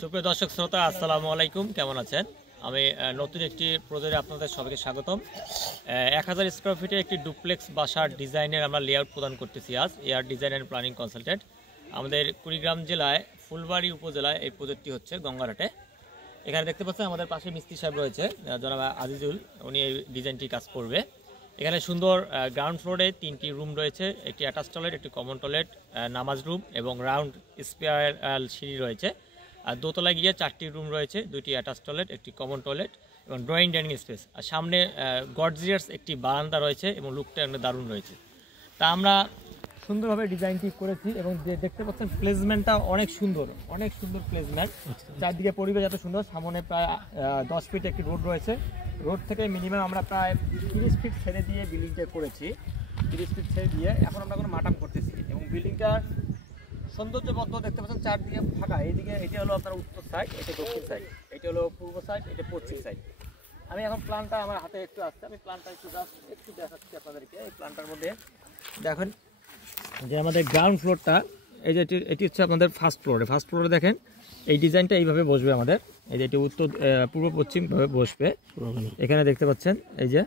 সুপ্রিয় দর্শক শ্রোতা, আসসালামু আলাইকুম। কেমন আছেন? আমি নতুন একটি প্রজেক্টে আপনাদের সবাইকে স্বাগতম। 1000 স্কোয়ার ফিটে একটি ডুপ্লেক্স বাসার ডিজাইনের আমরা লেআউট প্রদান করতেছি আজ। Air design and planning consultant আমাদের কুড়িগ্রাম জেলায় ফুলবাড়ি উপজেলায় এই প্রজেক্টটি হচ্ছে গঙ্গারহাটে। এখানে দেখতে পাচ্ছেন আমাদের পাশে মিস্ত্রি সাহেব রয়েছে, জনাব আজিজুল, উনি এই ডিজাইনটি কাজ করবে। এখানে সুন্দর গ্রাউন্ড ফ্লোরে 3টি রুম রয়েছে, একটি অ্যাটাচ টয়লেট, একটি কমন টয়লেট, নামাজ রুম এবং রাউন্ড স্পেয়ার সিঁড়ি রয়েছে। আর দোতলায় গিয়ে 4টি রুম রয়েছে, 2টি অ্যাটাচ টয়লেট, একটি কমন টয়লেট এবং ড্রয়িং ডাইনিং স্পেস। আর সামনে গর্জিয়াস একটি বারান্দা রয়েছে এবং লুকটা দারুণ রয়েছে। তা আমরা সুন্দরভাবে ডিজাইনটি করেছি এবং যে দেখতে পাচ্ছেন প্লেসমেন্টটা অনেক সুন্দর প্লেসমেন্ট। চারদিকে পরিবেশ এত সুন্দর। সামনে প্রায় 10 ফিট একটি রোড রয়েছে। রোড থেকে মিনিমাম আমরা প্রায় 30 ফিট ছেড়ে দিয়ে বিল্ডিংটা করেছি। 30 ফিট ছেড়ে দিয়ে এখন আমরা কোনো মাটাম করতেছি এবং বিল্ডিংটার সৌন্দর্যবদ্ধ দেখতে পাচ্ছেন। চারদিকে ফাঁকা, এইদিকে এটি হলো আপনার উত্তর সাইড, এটা দক্ষিণ সাইড, এটি হলো পূর্ব সাইড, এটা পশ্চিম সাইড। আমি এখন প্ল্যানটা আমার হাতে একটু আসছে, আমি প্ল্যানটা একটু দেখাচ্ছি আপনাদেরকে। এই প্ল্যানটার মধ্যে দেখেন যে আমাদের গ্রাউন্ড ফ্লোরটা, এই যে এটি হচ্ছে আপনাদের ফার্স্ট ফ্লোরে দেখেন এই ডিজাইনটা এইভাবে বসবে আমাদের। এই যে এটি উত্তর পূর্ব পশ্চিমভাবে বসবে। এখানে দেখতে পাচ্ছেন এই যে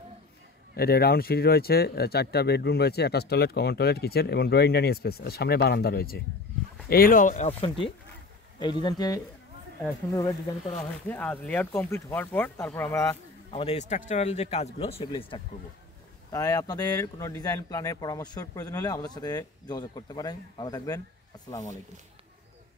এটা রাউন্ড সিঁড়ি রয়েছে, 4টা বেডরুম রয়েছে, attach toilet, common toilet, kitchen এবং ড্রয়িং ডাইনিং স্পেস, সামনে বারান্দা রয়েছে। এই হলো অপশনটি। এই ডিজাইনটি সুন্দরভাবে ডিজাইন করা হয়েছে। আর লেআউট কমপ্লিট হওয়ার পর তারপর আমরা আমাদের স্ট্রাকচারাল যে কাজগুলো সেগুলো স্টার্ট করব। তাই আপনাদের কোনো ডিজাইন প্ল্যানের পরামর্শের প্রয়োজন হলে আমাদের সাথে যোগাযোগ করতে পারেন। ভালো থাকবেন। আসসালামু আলাইকুম।